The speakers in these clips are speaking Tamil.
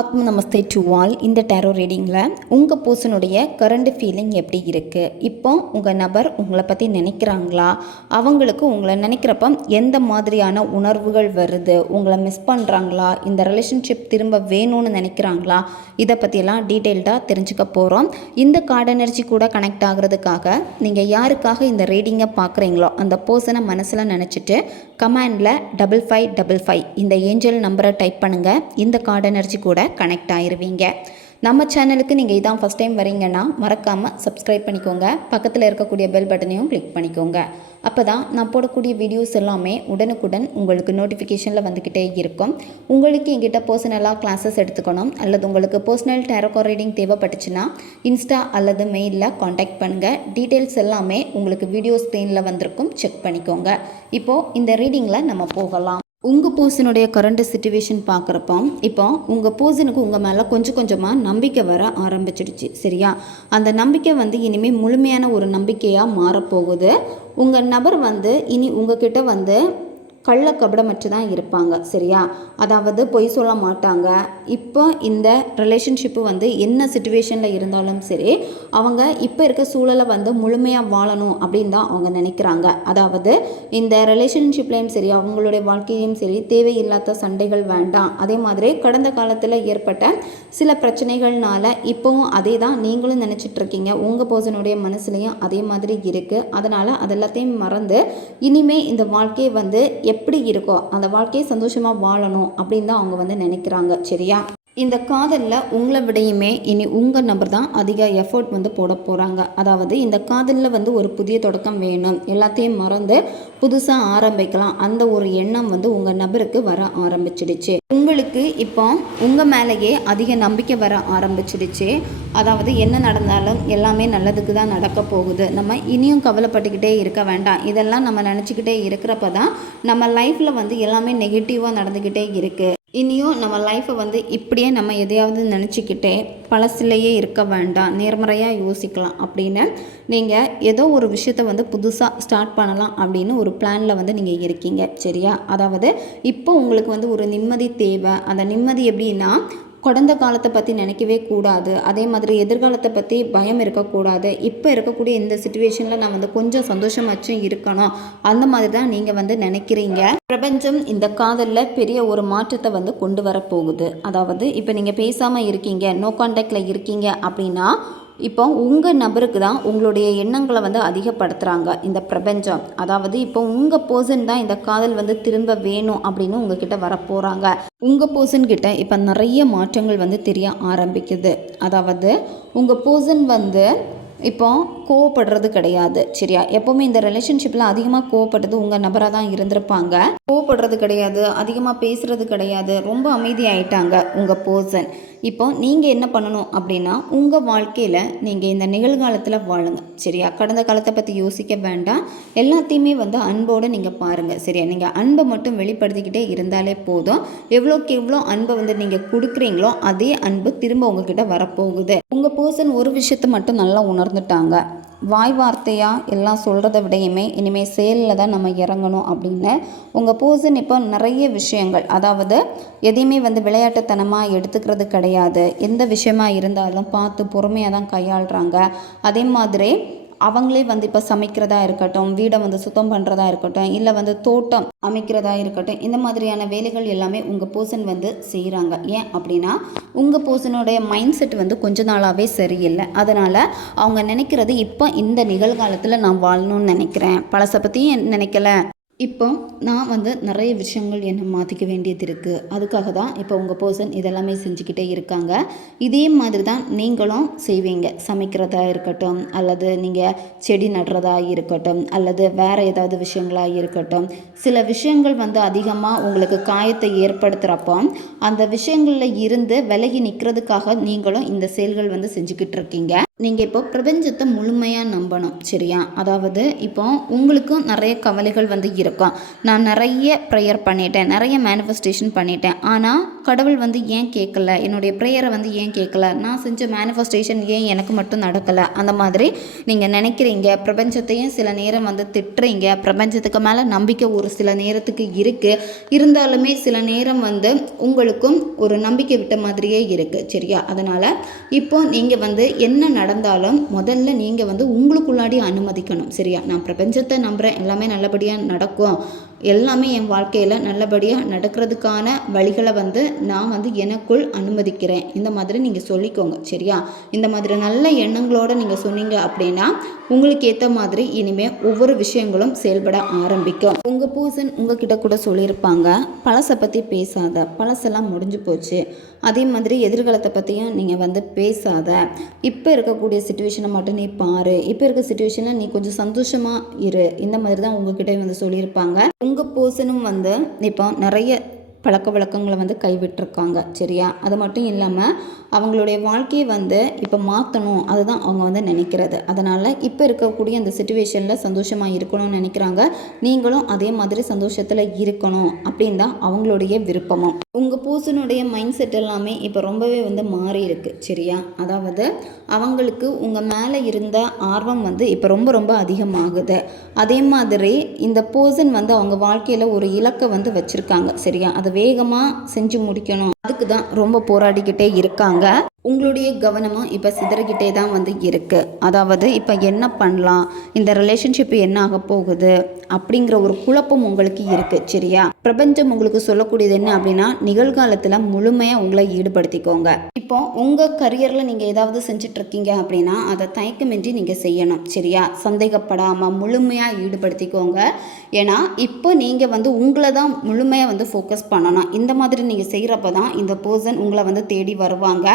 ஆத்ம நமஸ்தே டு ஆல். இந்த டேரோ ரீடிங்கில் உங்கள் பர்சனுடைய கரண்ட் ஃபீலிங் எப்படி இருக்குது? இப்போ உங்கள் நபர் உங்களை பற்றி நினைக்கிறாங்களா? அவங்களுக்கு உங்களை நினைக்கிறப்ப எந்த மாதிரியான உணர்வுகள் வருது? உங்களை மிஸ் பண்ணுறாங்களா? இந்த ரிலேஷன்ஷிப் திரும்ப வேணும்னு நினைக்கிறாங்களா? இதை பற்றியெல்லாம் டீட்டெயில்டாக தெரிஞ்சுக்க போகிறோம். இந்த கார்டு எனர்ஜி கூட கனெக்ட் ஆகிறதுக்காக நீங்கள் யாருக்காக இந்த ரீடிங்கை பார்க்குறீங்களோ அந்த பர்சனை மனசில் நினச்சிட்டு கமெண்டில் 5555 இந்த ஏஞ்சல் நம்பரை டைப் பண்ணுங்கள். இந்த கார்டு எனர்ஜி கூட கனெக்ட் ஆயிருவீங்க. நம்ம சேனலுக்கு நீங்கள் இதான் ஃபஸ்ட் டைம் வரீங்கன்னா மறக்காமல் சப்ஸ்கிரைப் பண்ணிக்கோங்க. பக்கத்தில் இருக்கக்கூடிய பெல் பட்டனையும் கிளிக் பண்ணிக்கோங்க. அப்போ தான் நான் போடக்கூடிய வீடியோஸ் எல்லாமே உடனுக்குடன் உங்களுக்கு நோட்டிஃபிகேஷனில் வந்துக்கிட்டே இருக்கும். உங்களுக்கு எங்கிட்ட பர்சனலாக கிளாஸஸ் எடுத்துக்கணும் அல்லது உங்களுக்கு பர்சனல் டேரோ ரீடிங் தேவைப்பட்டுச்சுன்னா இன்ஸ்டா அல்லது மெயிலில் காண்டாக்ட் பண்ணுங்கள். டீட்டெயில்ஸ் எல்லாமே உங்களுக்கு வீடியோ ஸ்க்ரீனில் வந்திருக்கும், செக் பண்ணிக்கோங்க. இப்போது இந்த ரீடிங்கில் நம்ம போகலாம். உங்கள் பர்சனுடைய கரண்ட் சிச்சுவேஷன் பார்க்குறப்போ இப்போ உங்கள் பர்சனுக்கு உங்கள் மேலே கொஞ்சம் கொஞ்சமாக நம்பிக்கை வர ஆரம்பிச்சிடுச்சு. சரியா? அந்த நம்பிக்கை இனிமேல் முழுமையான ஒரு நம்பிக்கையாக மாறப்போகுது. உங்கள் நபர் இனி உங்ககிட்ட கள்ளக்கபடமற்று தான் இருப்பாங்க. சரியா? அதாவது பொய் சொல்ல மாட்டாங்க. இப்போ இந்த ரிலேஷன்ஷிப்பு என்ன சிச்சுவேஷனில் இருந்தாலும் சரி, அவங்க இப்போ இருக்க சூழலை முழுமையாக வாழணும் அப்படின்னு தான் அவங்க நினைக்கிறாங்க. அதாவது இந்த ரிலேஷன்ஷிப்லேயும் சரி அவங்களுடைய வாழ்க்கையிலையும் சரி தேவையில்லாத சண்டைகள் வேண்டாம். அதே மாதிரி கடந்த காலத்தில் ஏற்பட்ட சில பிரச்சனைகள்னால இப்போவும் அதே தான் நீங்களும் நினச்சிட்ருக்கீங்க. உங்கள் பர்சனுடைய மனசுலையும் அதே மாதிரி இருக்குது. அதனால் அதெல்லாத்தையும் மறந்து இனிமே இந்த வாழ்க்கையை எப்படி இருக்கோ அந்த வாழ்க்கையை சந்தோஷமாக வாழணும் அப்படின்னு தான் அவங்க நினைக்கிறாங்க. சரியா? இந்த காதலில் உங்களை விடையுமே இனி உங்கள் நபர் தான் அதிக எஃபர்ட் போட போகிறாங்க. அதாவது இந்த காதலில் ஒரு புதிய தொடக்கம் வேணும், எல்லாத்தையும் மறந்து புதுசாக ஆரம்பிக்கலாம், அந்த ஒரு எண்ணம் உங்கள் நபருக்கு வர ஆரம்பிச்சிடுச்சு. உங்களுக்கு இப்போ உங்கள் மேலேயே அதிக நம்பிக்கை வர ஆரம்பிச்சிடுச்சு. அதாவது என்ன நடந்தாலும் எல்லாமே நல்லதுக்கு தான் நடக்க போகுது, நம்ம இனியும் கவலைப்பட்டுக்கிட்டே இருக்க வேண்டாம், இதெல்லாம் நம்ம நினச்சிக்கிட்டே இருக்கிறப்ப தான் நம்ம லைஃப்பில் எல்லாமே நெகட்டிவாக நடந்துக்கிட்டே இருக்குது. இனியும் நம்ம லைஃப்பை இப்படியே நம்ம எதையாவது நினச்சிக்கிட்டே பழசிலேயே இருக்க வேண்டாம், நேர்மறையாக யோசிக்கலாம் அப்படின்னு நீங்கள் ஏதோ ஒரு விஷயத்தை புதுசாக ஸ்டார்ட் பண்ணலாம் அப்படின்னு ஒரு பிளானில் நீங்கள் இருக்கீங்க. சரியா? அதாவது இப்போ உங்களுக்கு ஒரு நிம்மதி தேவை. அந்த நிம்மதி எப்படின்னா கடந்த காலத்தை பற்றி நினைக்கவே கூடாது, அதே மாதிரி எதிர்காலத்தை பற்றி பயம் இருக்கக்கூடாது. இப்போ இருக்கக்கூடிய இந்த சிச்சுவேஷனில் நான் கொஞ்சம் சந்தோஷமாச்சும் இருக்கணும், அந்த மாதிரி தான் நீங்கள் நினைக்கிறீங்க. பிரபஞ்சம் இந்த காதலில் பெரிய ஒரு மாற்றத்தை கொண்டு வரப்போகுது. அதாவது இப்போ நீங்கள் பேசாமல் இருக்கீங்க, நோ கான்டாக்டில் இருக்கீங்க அப்படின்னா இப்போ உங்கள் நபருக்கு தான் உங்களுடைய எண்ணங்களை அதிகப்படுத்துகிறாங்க இந்த பிரபஞ்சம். அதாவது இப்போ உங்கள் பர்சன் தான் இந்த காதல் திரும்ப வேணும் அப்படின்னு உங்ககிட்ட வரப்போகிறாங்க. உங்கள் பர்சன்கிட்ட இப்போ நிறைய மாற்றங்கள் தெரிய ஆரம்பிக்குது. அதாவது உங்கள் பர்சன் இப்போ கோவப்படுறது கிடையாது. சரியா? எப்போவுமே இந்த ரிலேஷன்ஷிப்பில் அதிகமாக கோவப்படுறது உங்கள் நபராக தான் இருந்திருப்பாங்க. கோவப்படுறது கிடையாது, அதிகமாக பேசுகிறது கிடையாது, ரொம்ப அமைதியாயிட்டாங்க உங்கள் பர்சன். இப்போ நீங்கள் என்ன பண்ணணும் அப்படின்னா உங்கள் வாழ்க்கையில் நீங்கள் இந்த நிகழ்காலத்தில் வாழுங்க. சரியா? கடந்த காலத்தை பற்றி யோசிக்க வேண்டாம், எல்லாத்தையுமே அன்போடு நீங்கள் பாருங்கள். சரியா? நீங்கள் அன்பை மட்டும் வெளிப்படுத்திக்கிட்டே இருந்தாலே போதும். எவ்வளோக்கு எவ்வளோ அன்பை நீங்கள் கொடுக்குறீங்களோ அதே அன்பு திரும்ப உங்ககிட்ட வரப்போகுது. உங்கள் பர்சன் ஒரு விஷயத்தை மட்டும் நல்லா உணர்ந்துட்டாங்க. வாய் வார்த்தையாக எல்லாம் சொல்கிறத விடையுமே இனிமேல் செயலில் தான் நம்ம இறங்கணும் அப்படின்னு உங்கள் பர்சன் இப்போ நிறைய விஷயங்கள், அதாவது எதையுமே விளையாட்டுத்தனமாக எடுத்துக்கிறது கிடையாது. எந்த விஷயமா இருந்தாலும் பார்த்து பொறுமையாக தான் கையாளுறாங்க. அதே மாதிரி அவங்களே இப்போ சமைக்கிறதா இருக்கட்டும், வீடை சுத்தம் பண்ணுறதா இருக்கட்டும், இல்லை தோட்டம் அமைக்கிறதா இருக்கட்டும், இந்த மாதிரியான வேலைகள் எல்லாமே உங்கள் பர்சன் செய்கிறாங்க. ஏன் அப்படின்னா உங்கள் பர்சனுடைய மைண்ட் செட் கொஞ்ச நாளாகவே சரியில்லை. அதனால் அவங்க நினைக்கிறது இப்போ இந்த நிகழ்காலத்தில் நான் வாழணும்னு நினைக்கிறேன், பழசை பற்றியும் நினைக்கல. இப்போ நான் நிறைய விஷயங்கள் என்னை மாற்றிக்க வேண்டியது இருக்குது. அதுக்காக தான் இப்போ உங்கள் பர்சன் இதெல்லாமே செஞ்சுக்கிட்டே இருக்காங்க. இதே மாதிரி தான் நீங்களும் செய்வீங்க. சமைக்கிறதா இருக்கட்டும், அல்லது நீங்கள் செடி நடுறதா இருக்கட்டும், அல்லது வேறு ஏதாவது விஷயங்களாக இருக்கட்டும். சில விஷயங்கள் அதிகமாக உங்களுக்கு காயத்தை ஏற்படுத்துகிறப்போ அந்த விஷயங்களில் இருந்து விலகி நிற்கிறதுக்காக நீங்களும் இந்த செயல்கள் செஞ்சுக்கிட்டு இருக்கீங்க. நீங்கள் இப்போ பிரபஞ்சத்தை முழுமையாக நம்பணும். சரியா? அதாவது இப்போ உங்களுக்கும் நிறைய கவலைகள் இருக்கும். நான் நிறைய ப்ரேயர் பண்ணிட்டேன், நிறைய மேனிஃபெஸ்டேஷன் பண்ணிட்டேன், ஆனால் கடவுள் வந்து ஏன் கேட்கல, என்னுடைய ப்ரேயரை வந்து ஏன் கேட்கல, நான் செஞ்ச மேனிஃபெஸ்டேஷன் ஏன் எனக்கு மட்டும் நடக்கலை, அந்த மாதிரி நீங்கள் நினைக்கிறீங்க. பிரபஞ்சத்தையும் சில நேரம் வந்து திட்டுறீங்க. பிரபஞ்சத்துக்கு மேலே நம்பிக்கை ஒரு சில நேரத்துக்கு இருக்குது. இருந்தாலுமே சில நேரம் வந்து உங்களுக்கும் ஒரு நம்பிக்கை விட்ட மாதிரியே இருக்குது. சரியா? அதனால் இப்போ நீங்கள் வந்து என்ன நடந்தாலும் முதல்ல நீங்கள் வந்து உங்களுக்குள்ளாடி அனுமதிக்கணும். சரியா? நான் பிரபஞ்சத்தை நம்புகிறேன், எல்லாமே நல்லபடியாக நடக்கும், எல்லாமே என் வாழ்க்கையில் நல்லபடியாக நடக்கிறதுக்கான வழிகளை வந்து நான் வந்து எனக்குள் அனுமதிக்கிறேன், இந்த மாதிரி நீங்கள் சொல்லிக்கோங்க. சரியா? இந்த மாதிரி நல்ல எண்ணங்களோடு நீங்கள் சொன்னீங்க அப்படின்னா உங்களுக்கு ஏற்ற மாதிரி இனிமேல் ஒவ்வொரு விஷயங்களும் செயல்பட ஆரம்பிக்கும். உங்கள் பர்சன் உங்ககிட்ட கூட சொல்லியிருப்பாங்க, பழசை பற்றி பேசாத, பழசெல்லாம் முடிஞ்சு போச்சு, அதே மாதிரி எதிர்காலத்தை பற்றியும் நீங்கள் வந்து பேசாத, இப்போ இருக்கக்கூடிய சுச்சுவேஷனை மட்டும் நீ பாரு, இப்போ இருக்க சுச்சுவேஷனில் நீ கொஞ்சம் சந்தோஷமாக இரு, இந்த மாதிரி தான் உங்ககிட்ட வந்து சொல்லியிருப்பாங்க. உங்கள் பர்சனும் வந்து இப்போ நிறைய பழக்க வழக்கங்களை வந்து கைவிட்டிருக்காங்க. சரியா? அது மட்டும் இல்லாமல் அவங்களுடைய வாழ்க்கையை வந்து இப்போ மாற்றணும், அதுதான் அவங்க வந்து நினைக்கிறது. அதனால் இப்போ இருக்கக்கூடிய அந்த சுச்சுவேஷனில் சந்தோஷமாக இருக்கணும்னு நினைக்கிறாங்க. நீங்களும் அதே மாதிரி சந்தோஷத்தில் இருக்கணும் அப்படின்னு தான் அவங்களுடைய விருப்பமும். உங்கள் பர்சனுடைய மைண்ட் செட் எல்லாமே இப்போ ரொம்பவே வந்து மாறி இருக்குது. சரியா? அதாவது அவங்களுக்கு உங்கள் மேலே இருந்த ஆர்வம் வந்து இப்போ ரொம்ப ரொம்ப அதிகமாகுது. அதே மாதிரி இந்த பர்சன் வந்து அவங்க வாழ்க்கையில் ஒரு இலக்கை வந்து வச்சுருக்காங்க. சரியா? அதை வேகமாக செஞ்சு முடிக்கணும், அதுக்கு தான் ரொம்ப போராடிக்கிட்டே இருக்காங்க. உங்களுடைய கவனமும் இப்போ சிதறிக்கிட்டே தான் வந்து இருக்குது. அதாவது இப்போ என்ன பண்ணலாம், இந்த ரிலேஷன்ஷிப் என்ன ஆக போகுது அப்படிங்கிற ஒரு குழப்பம் உங்களுக்கு இருக்குது. சரியா? பிரபஞ்சம் உங்களுக்கு சொல்லக்கூடியது என்ன அப்படின்னா, நிகழ்காலத்தில் முழுமையாக உங்களை ஈடுபடுத்திக்கோங்க. இப்போ உங்கள் கரியரில் நீங்கள் ஏதாவது செஞ்சிட்ருக்கீங்க அப்படின்னா அதை தயக்கமின்றி நீங்கள் செய்யணும். சரியா? சந்தேகப்படாமல் முழுமையாக ஈடுபடுத்திக்கோங்க. ஏன்னா இப்போ நீங்கள் வந்து உங்களை தான் முழுமையாக வந்து ஃபோக்கஸ் பண்ணணும். இந்த மாதிரி நீங்கள் செய்கிறப்ப தான் இந்த பர்சன் உங்களை வந்து தேடி வருவாங்க.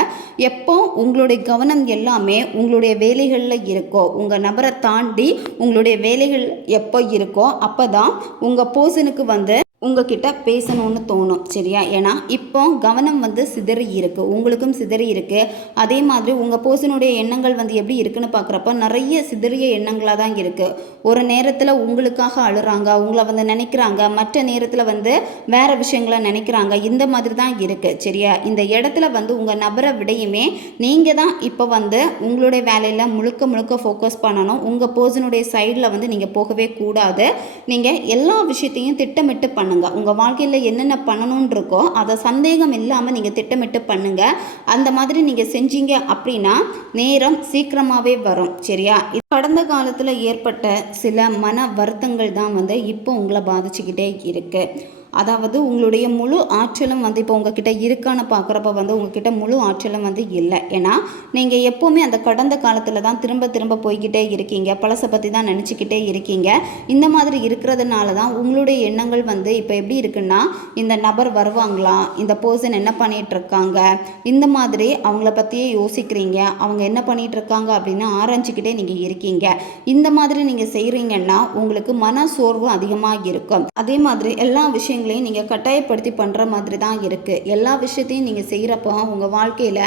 எப்போ உங்களுடைய கவனம் எல்லாமே உங்களுடைய வேலைகளில் இருக்கோ, உங்கள் நபரை தாண்டி உங்களுடைய வேலைகள் எப்போ இருக்கோ அப்போ தான் உங்கள் பர்சனுக்கு வந்து உங்ககிட்ட பேசணும்னு தோணும். சரியா? ஏன்னா இப்போ கவனம் வந்து சிதறி இருக்குது, உங்களுக்கும் சிதறி இருக்குது. அதே மாதிரி உங்கள் பர்சனுடைய எண்ணங்கள் வந்து எப்படி இருக்குன்னு பார்க்குறப்ப நிறைய சிதறிய எண்ணங்களாக தான் இருக்குது. ஒரு நேரத்தில் உங்களுக்காக அழுறாங்க, உங்களை வந்து நினைக்கிறாங்க, மற்ற நேரத்தில் வந்து வேறு விஷயங்களை நினைக்கிறாங்க, இந்த மாதிரி தான் இருக்குது. சரியா? இந்த இடத்துல வந்து உங்கள் நபரை விடையுமே நீங்கள் தான் இப்போ வந்து உங்களுடைய வேலையில் முழுக்க முழுக்க ஃபோக்கஸ் பண்ணணும். உங்கள் பர்சனுடைய சைடில் வந்து நீங்கள் போகவே கூடாது. நீங்கள் எல்லா விஷயத்தையும் திட்டமிட்டு பண்ணுங்கள். உங்கள் வாழ்க்கையில் என்னென்ன பண்ணணும்னு இருக்கோ அதை சந்தேகம் இல்லாமல் நீங்கள் திட்டமிட்டு பண்ணுங்கள். அந்த மாதிரி நீங்கள் செஞ்சீங்க அப்படின்னா நேரம் சீக்கிரமாகவே வரும். சரியா? கடந்த காலத்தில் ஏற்பட்ட சில மன வருத்தங்கள் தான் வந்து இப்போ உங்களை பாதிச்சுக்கிட்டே இருக்குது. அதாவது உங்களுடைய முழு ஆற்றலும் வந்து இப்போ உங்ககிட்ட இருக்கான்னு பார்க்குறப்ப வந்து உங்ககிட்ட முழு ஆற்றலும் வந்து இல்லை. ஏன்னா நீங்கள் எப்போவுமே அந்த கடந்த காலத்தில் தான் திரும்ப திரும்ப போய்கிட்டே இருக்கீங்க, பழசை பற்றி தான் நினச்சிக்கிட்டே இருக்கீங்க. இந்த மாதிரி இருக்கிறதுனால தான் உங்களுடைய எண்ணங்கள் வந்து இப்போ எப்படி இருக்குன்னா, இந்த நபர் வருவாங்களா, இந்த பர்சன் என்ன பண்ணிகிட்ருக்காங்க, இந்த மாதிரி அவங்கள பற்றியே யோசிக்கிறீங்க. அவங்க என்ன பண்ணிகிட்ருக்காங்க அப்படின்னு ஆராய்ச்சிக்கிட்டே நீங்கள் இருக்கீங்க. இந்த மாதிரி நீங்கள் செய்கிறீங்கன்னா உங்களுக்கு மன சோர்வு அதிகமாக இருக்கும். அதே மாதிரி எல்லா விஷயங்களையும் நீங்கள் கட்டாயப்படுத்தி பண்ணுற மாதிரி தான் இருக்குது. எல்லா விஷயத்தையும் நீங்கள் செய்கிறப்போ உங்கள் வாழ்க்கையில்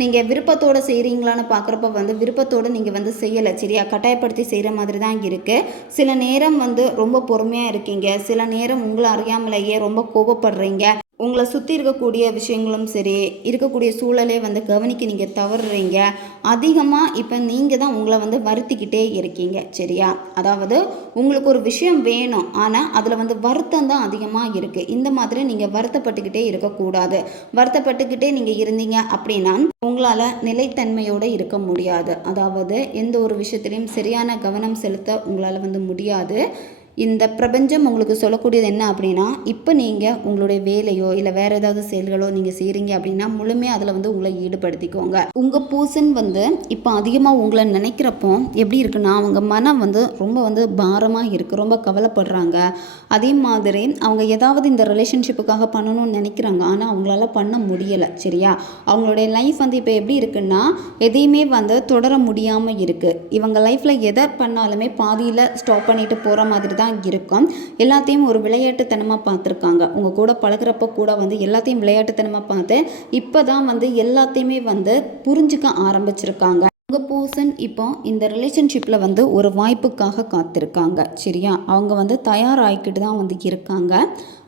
நீங்கள் விருப்பத்தோடு செய்கிறீங்களான்னு பார்க்குறப்ப வந்து விருப்பத்தோடு நீங்கள் வந்து செய்யலை. சரியா? கட்டாயப்படுத்தி செய்கிற மாதிரி தான் இருக்குது. சில நேரம் வந்து ரொம்ப பொறுமையாக இருக்கீங்க, சில நேரம் உங்களை அறியாமலேயே ரொம்ப கோபப்படுறீங்க. உங்களை சுற்றி இருக்கக்கூடிய விஷயங்களும் சரி, இருக்கக்கூடிய சூழலே வந்து கவனிக்க நீங்கள் தவறுறீங்க. அதிகமாக இப்போ நீங்கள் தான் உங்களை வந்து வருத்திக்கிட்டே இருக்கீங்க. சரியா? அதாவது உங்களுக்கு ஒரு விஷயம் வேணும், ஆனால் அதில் வந்து வருத்தம் தான் அதிகமாக இருக்குது. இந்த மாதிரி நீங்கள் வருத்தப்பட்டுக்கிட்டே இருக்கக்கூடாது. வருத்தப்பட்டுக்கிட்டே நீங்கள் இருந்தீங்க அப்படின்னா உங்களால் நிலைத்தன்மையோடு இருக்க முடியாது. அதாவது எந்த ஒரு விஷயத்துலையும் சரியான கவனம் செலுத்த உங்களால் வந்து முடியாது. இந்த பிரபஞ்சம் உங்களுக்கு சொல்லக்கூடியது என்ன அப்படின்னா, இப்போ நீங்கள் உங்களுடைய வேலையோ இல்லை வேறு ஏதாவது செயல்களோ நீங்கள் செய்கிறீங்க அப்படின்னா முழுமையாக அதில் வந்து உங்களை ஈடுபடுத்திக்கோங்க. உங்கள் பர்சன் வந்து இப்போ அதிகமாக உங்களை நினைக்கிறப்போ எப்படி இருக்குன்னா, அவங்க மனம் வந்து ரொம்ப வந்து பாரமாக இருக்குது, ரொம்ப கவலைப்படுறாங்க. அதே மாதிரி அவங்க ஏதாவது இந்த ரிலேஷன்ஷிப்புக்காக பண்ணணும்னு நினைக்கிறாங்க, ஆனால் அவங்களால பண்ண முடியலை. சரியா? அவங்களுடைய லைஃப் வந்து இப்போ எப்படி இருக்குன்னா, எதையுமே வந்து தொடர முடியாமல் இருக்குது. இவங்க லைஃப்பில் எதை பண்ணாலுமே பாதியில் ஸ்டாப் பண்ணிட்டு போகிற மாதிரி தான் இருக்கும். எல்லாத்தையும் ஒரு விளையாட்டுத்தனமாக பார்த்துருக்காங்க. உங்கள் கூட பழகிறப்ப கூட வந்து எல்லாத்தையும் விளையாட்டுத்தனமாக பார்த்து இப்போ தான் வந்து எல்லாத்தையுமே வந்து புரிஞ்சுக்க ஆரம்பிச்சிருக்காங்க. உங்கள் பர்சன் இப்போ இந்த ரிலேஷன்ஷிப்பில் வந்து ஒரு வாய்ப்புக்காக காத்திருக்காங்க. சரியா? அவங்க வந்து தயாராகிக்கிட்டு தான் வந்து இருக்காங்க.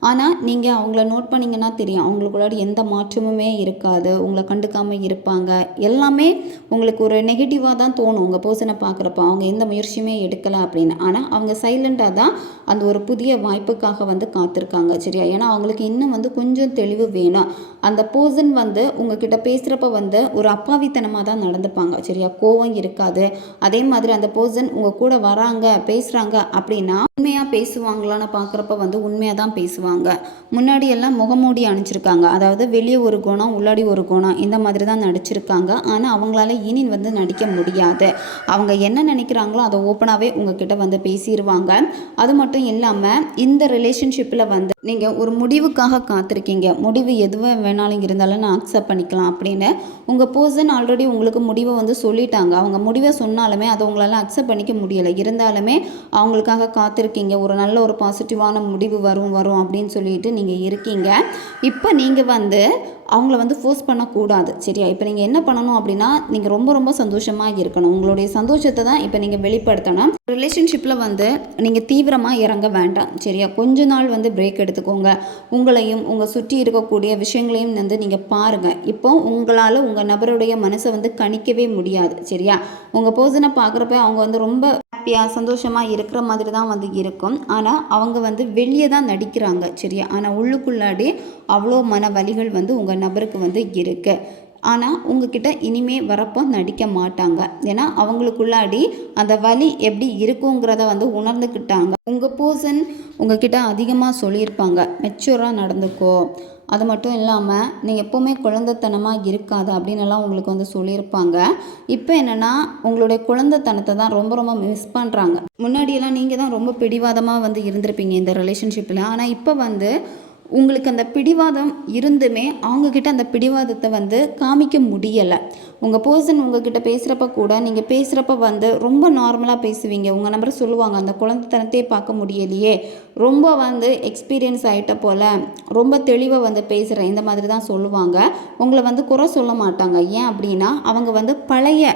ஆனால் நீங்கள் அவங்கள நோட் பண்ணிங்கன்னா தெரியும், அவங்களுக்குள்ளாடி எந்த மாற்றமுமே இருக்காது, உங்களை கண்டுக்காமல் இருப்பாங்க. எல்லாமே உங்களுக்கு ஒரு நெகட்டிவாக தான் தோணும் உங்கள் பர்சனை பார்க்குறப்ப, அவங்க எந்த முயற்சியுமே எடுக்கலை அப்படின்னு. ஆனால் அவங்க சைலண்டாக தான் அந்த ஒரு புதிய வாய்ப்புக்காக வந்து காத்திருக்காங்க. சரியா? ஏன்னா அவங்களுக்கு இன்னும் வந்து கொஞ்சம் தெளிவு வேணும். அந்த பர்சன் வந்து உங்ககிட்ட பேசுகிறப்ப வந்து ஒரு அப்பாவித்தனமாக தான் நடந்துப்பாங்க. சரியா? கோவம் இருக்காது. அதே மாதிரி அந்த பர்சன் உங்கள் கூட வராங்க பேசுகிறாங்க அப்படின்னா உண்மையாக பேசுவாங்களான்னு பார்க்குறப்ப வந்து உண்மையாக தான் பேசுவாங்க. முன்னாடி எல்லாம் முகமூடி அணிச்சிருக்காங்க, அதாவது வெளியே ஒரு குணம் உள்ளாடி ஒரு குணம், இந்த மாதிரி தான் நடிச்சிருக்காங்க. ஆனால் அவங்களால இனி வந்து நடிக்க முடியாது. அவங்க என்ன நினைக்கிறாங்களோ அதை ஓப்பனாகவே உங்ககிட்ட வந்து பேசிடுவாங்க. அது மட்டும் இல்லாமல் இந்த ரிலேஷன்ஷிப்பில் வந்து நீங்கள் ஒரு முடிவுக்காக காத்திருக்கீங்க. முடிவு எதுவும் வேணாலும் இருந்தாலும் நான் அக்செப்ட் பண்ணிக்கலாம் அப்படின்னு உங்கள் பர்சன் ஆல்ரெடி உங்களுக்கு முடிவை வந்து சொல்லிட்டாங்க. அவங்க முடிவை சொன்னாலுமே அதை உங்களால் அக்செப்ட் பண்ணிக்க முடியலை. இருந்தாலுமே அவங்களுக்காக காத்திருக்கீங்க. ஒரு நல்ல ஒரு பாசிட்டிவான முடிவு வரும் அப்படின்னு சொல்லிட்டு நீங்கள் இருக்கீங்க. இப்போ நீங்கள் வந்து அவங்கள வந்து ஃபோர்ஸ் பண்ணக்கூடாது. சரியா? இப்போ நீங்கள் என்ன பண்ணணும் அப்படின்னா, நீங்கள் ரொம்ப ரொம்ப சந்தோஷமாக இருக்கணும். உங்களுடைய சந்தோஷத்தை தான் இப்போ நீங்கள் வெளிப்படுத்தணும். ரிலேஷன்ஷிப்பில் வந்து நீங்கள் தீவிரமாக இறங்க வேண்டாம். சரியா? கொஞ்ச நாள் வந்து பிரேக் எடுத்துக்கோங்க. உங்களையும் உங்கள் சுற்றி இருக்கக்கூடிய விஷயங்களையும் வந்து நீங்கள் பாருங்கள். இப்போ உங்களால் உங்கள் நபருடைய மனசை வந்து கணிக்கவே முடியாது. சரியா? உங்கள் பர்சனை பார்க்குறப்ப அவங்க வந்து ரொம்ப ஹாப்பியாக சந்தோஷமாக இருக்கிற மாதிரி தான் வந்து இருக்கும். ஆனால் அவங்க வந்து வெளியே தான் நடிக்கிறாங்க. சரியா? ஆனால் உள்ளுக்குள்ளாடி அவ்வளோ மன வலிகள் வந்து உங்கள் நபருக்கு வந்து இருக்குது. ஆனால் உங்ககிட்ட இனிமே வரப்போ நடிக்க மாட்டாங்க. ஏன்னா அவங்களுக்குள்ளாடி அந்த வலி எப்படி இருக்குங்கிறத வந்து உணர்ந்துக்கிட்டாங்க. உங்கள் பர்சன் உங்ககிட்ட அதிகமாக சொல்லியிருப்பாங்க, மெச்சூராக நடந்துக்கோ, அது மட்டும் இல்லாமல் நீங்கள் எப்போவுமே குழந்தைத்தனமாக இருக்காது அப்படின்னுலாம் உங்களுக்கு வந்து சொல்லியிருப்பாங்க. இப்போ என்னென்னா உங்களுடைய குழந்தைத்தனத்தை தான் ரொம்ப ரொம்ப மிஸ் பண்ணுறாங்க. முன்னாடியெல்லாம் நீங்கள் தான் ரொம்ப பிடிவாதமாக வந்து இருந்திருப்பீங்க இந்த ரிலேஷன்ஷிப்பில். ஆனால் இப்போ வந்து உங்களுக்கு அந்த பிடிவாதம் இருந்துமே அவங்கக்கிட்ட அந்த பிடிவாதத்தை வந்து காமிக்க முடியலை. உங்கள் பர்சன் உங்ககிட்ட பேசுகிறப்ப கூட நீங்கள் பேசுகிறப்ப வந்து ரொம்ப நார்மலாக பேசுவீங்க. உங்கள் நம்பரை சொல்லுவாங்க, அந்த குழந்தைத்தனத்தையே பார்க்க முடியலையே, ரொம்ப வந்து எக்ஸ்பீரியன்ஸ் ஆகிட்ட போல், ரொம்ப தெளிவாக வந்து பேசுகிறேன், இந்த மாதிரி தான் சொல்லுவாங்க. உங்களை வந்து குறை சொல்ல மாட்டாங்க. ஏன் அப்படின்னா அவங்க வந்து பழைய